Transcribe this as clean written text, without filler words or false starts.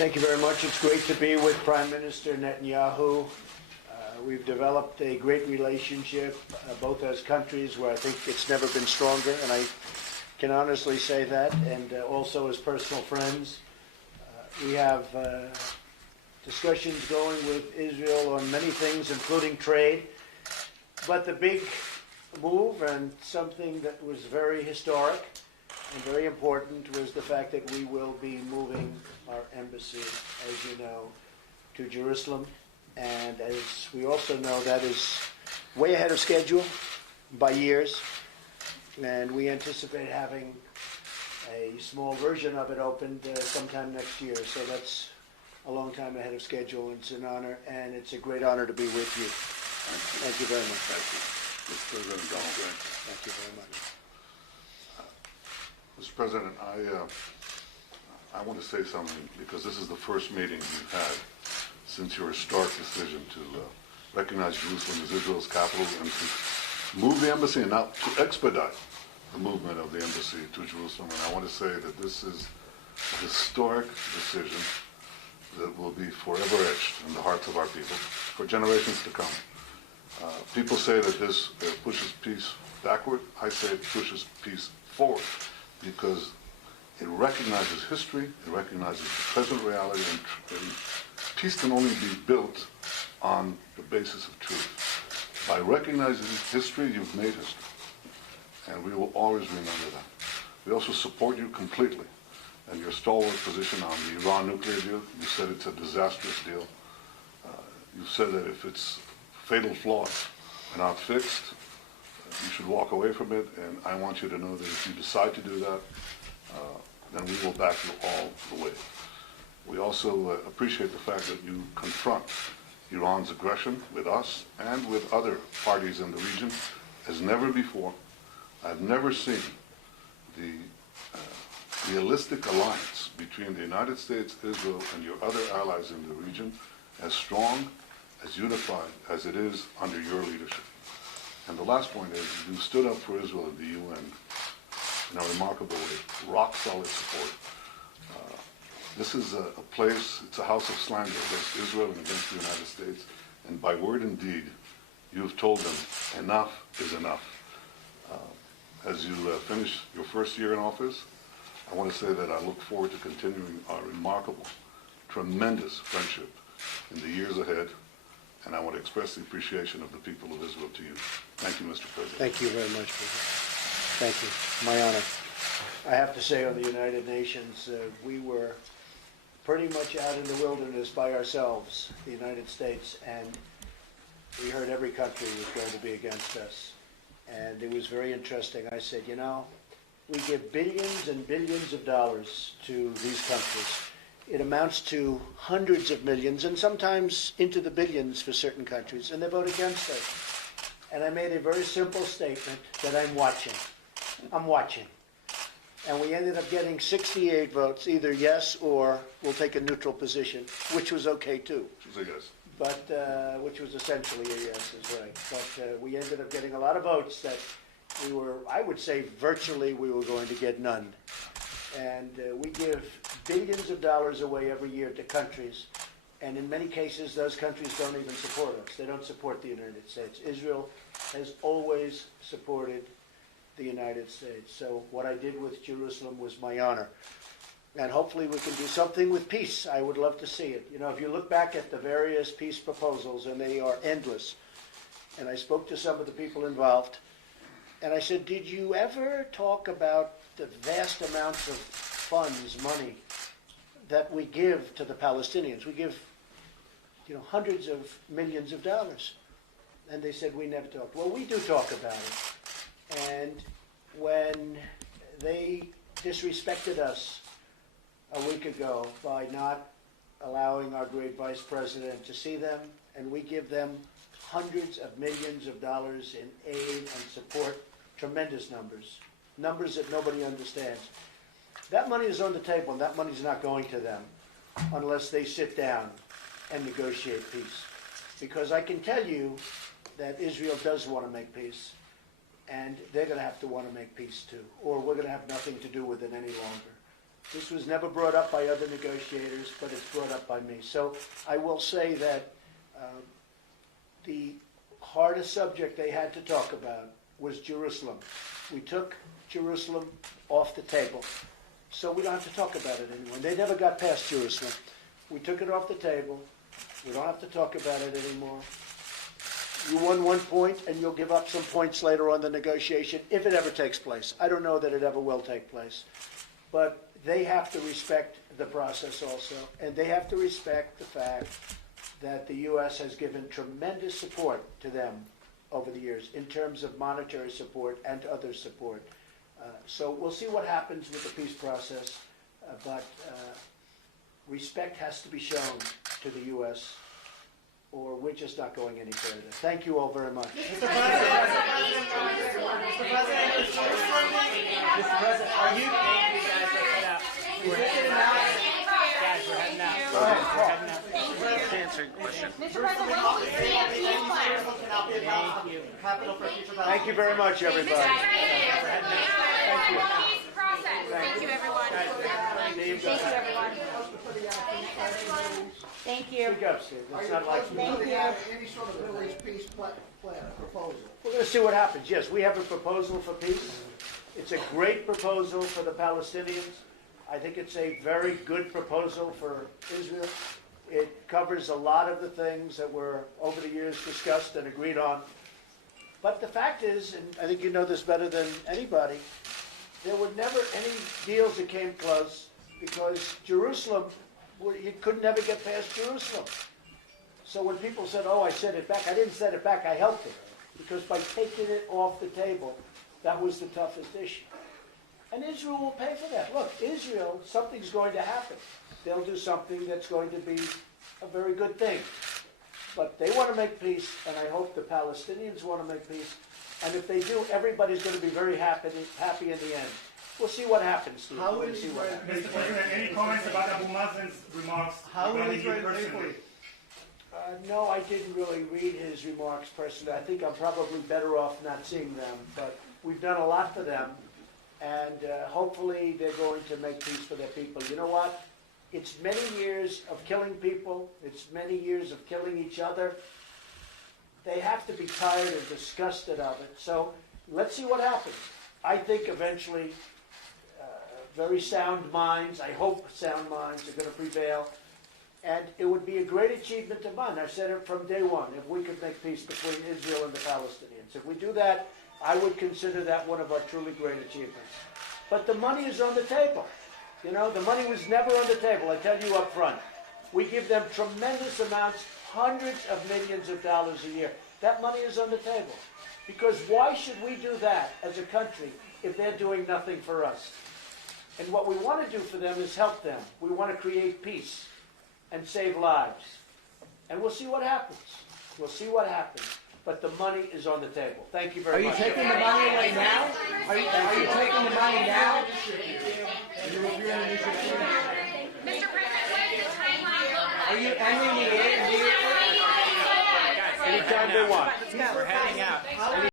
Thank you very much. It's great to be with Prime Minister Netanyahu. We've developed a great relationship, both as countries where I think it's never been stronger, and I can honestly say that, and also as personal friends. We have discussions going with Israel on many things, including trade. But the big move, and something that was very historic and very important, was the fact that we will be moving our embassy, as you know, to Jerusalem. And as we also know, that is way ahead of schedule by years. And we anticipate having a small version of it opened sometime next year. So that's a long time ahead of schedule. It's an honor, and it's a great honor to be with you. Thank you very much. Thank you. Mr. President, Thank you very much. Mr. President, I want to say something, because this is the first meeting you've had since your historic decision to recognize Jerusalem as Israel's capital and to move the embassy and now to expedite the movement of the embassy to Jerusalem. And I want to say that this is a historic decision that will be forever etched in the hearts of our people for generations to come. People say that this pushes peace backward. I say it pushes peace forward, because it recognizes history, it recognizes the present reality, and peace can only be built on the basis of truth. By recognizing history, you've made history, and we will always remember that. We also support you completely and your stalwart position on the Iran nuclear deal. You said it's a disastrous deal. You've said that if its fatal flaws are not fixed, you should walk away from it, and I want you to know that if you decide to do that, then we will back you all the way. We also appreciate the fact that you confront Iran's aggression with us and with other parties in the region as never before. I've never seen the realistic alliance between the United States, Israel, and your other allies in the region as strong, as unified as it is under your leadership. And the last point is, you stood up for Israel in the UN in a remarkable way, rock solid support. This is a place, it's a house of slander against Israel and against the United States. And by word and deed, you've told them enough is enough. As you finish your first year in office, I want to say that I look forward to continuing our remarkable, tremendous friendship in the years ahead. And I want to express the appreciation of the people of Israel to you. Thank you, Mr. President. Thank you very much, President. Thank you. My honor. I have to say, on the United Nations, we were pretty much out in the wilderness by ourselves, the United States, and we heard every country was going to be against us. And it was very interesting. I said, you know, we give billions and billions of dollars to these countries. It amounts to hundreds of millions and sometimes into the billions for certain countries, and they vote against us. And I made a very simple statement that I'm watching. I'm watching. And we ended up getting 68 votes, either yes or we'll take a neutral position, which was okay too. It was a yes. But, which was essentially a yes, is right. But we ended up getting a lot of votes that we were, I would say virtually we were going to get none. And we give billions of dollars away every year to countries, and in many cases those countries don't even support us. They don't support the United States. Israel has always supported the United States. So what I did with Jerusalem was my honor. And hopefully we can do something with peace. I would love to see it. You know, if you look back at the various peace proposals, and they are endless, and I spoke to some of the people involved, and I said, did you ever talk about the vast amounts of funds, money, that we give to the Palestinians? We give, you know, hundreds of millions of dollars. And they said, we never talked. Well, we do talk about it. And when they disrespected us a week ago by not allowing our great vice president to see them, and we give them hundreds of millions of dollars in aid and support, tremendous numbers that nobody understands. That money is on the table, and that money is not going to them unless they sit down and negotiate peace. Because I can tell you that Israel does want to make peace, and they're going to have to want to make peace too, or we're going to have nothing to do with it any longer. This was never brought up by other negotiators, but it's brought up by me. So I will say that the hardest subject they had to talk about was Jerusalem. We took Jerusalem off the table, so we don't have to talk about it anymore. They never got past Jerusalem. We took it off the table. We don't have to talk about it anymore. You won 1 point, and you'll give up some points later on the negotiation, if it ever takes place. I don't know that it ever will take place. But they have to respect the process also, and they have to respect the fact that the U.S. has given tremendous support to them over the years in terms of monetary support and other support. So we'll see what happens with the peace process, but respect has to be shown to the U.S., or we're just not going any further. Thank you all very much. Mr. President, are you? Is this an announcement? Guys, we're heading out. Go ahead, Paul. Answering question. Mr. President, when will we see a peace plan? Thank you. Capital for future Thank you very much, everybody. Thank you. Peace process. Thank you, everyone. Steve, Thank you, everyone. Thank you. speak up, Steve. It's not like Thank you. Any sort of Middle East peace plan, proposal? we're going to see what happens. Yes, we have a proposal for peace. It's a great proposal for the Palestinians. I think it's a very good proposal for Israel. It covers a lot of the things that were over the years discussed and agreed on. But the fact is, and I think you know this better than anybody, there were never any deals that came close because Jerusalem, you could never get past Jerusalem. So when people said, oh, I sent it back, I didn't send it back, I helped it. Because by taking it off the table, that was the toughest issue. And Israel will pay for that. Look, Israel, something's going to happen. They'll do something that's going to be a very good thing. But they want to make peace, and I hope the Palestinians want to make peace. And if they do, everybody's going to be very happy in the end. We'll see what happens, Steve. How We'll will see what Israel happens. Mr. President, any comments about Abu Mazen's remarks How will regarding you Israel pay for personally? it? No, I didn't really read his remarks personally. I think I'm probably better off not seeing them. But we've done a lot for them, and hopefully they're going to make peace for their people. You know what? It's many years of killing people. It's many years of killing each other. They have to be tired and disgusted of it. So let's see what happens. I think eventually very sound minds, I hope sound minds, are going to prevail. And it would be a great achievement of mine. I've said it from day one, if we could make peace between Israel and the Palestinians. If we do that, I would consider that one of our truly great achievements. But the money is on the table. You know, the money was never on the table, I tell you up front. We give them tremendous amounts, hundreds of millions of dollars a year. That money is on the table. Because why should we do that as a country if they're doing nothing for us? And what we want to do for them is help them. We want to create peace and save lives. And we'll see what happens. We'll see what happens. But the money is on the table. Thank you very much. Are you taking the money away now? Are you taking the money now? Mr. President, what is the timeline look like? Are you ending the aid? Anytime they want. We're heading out.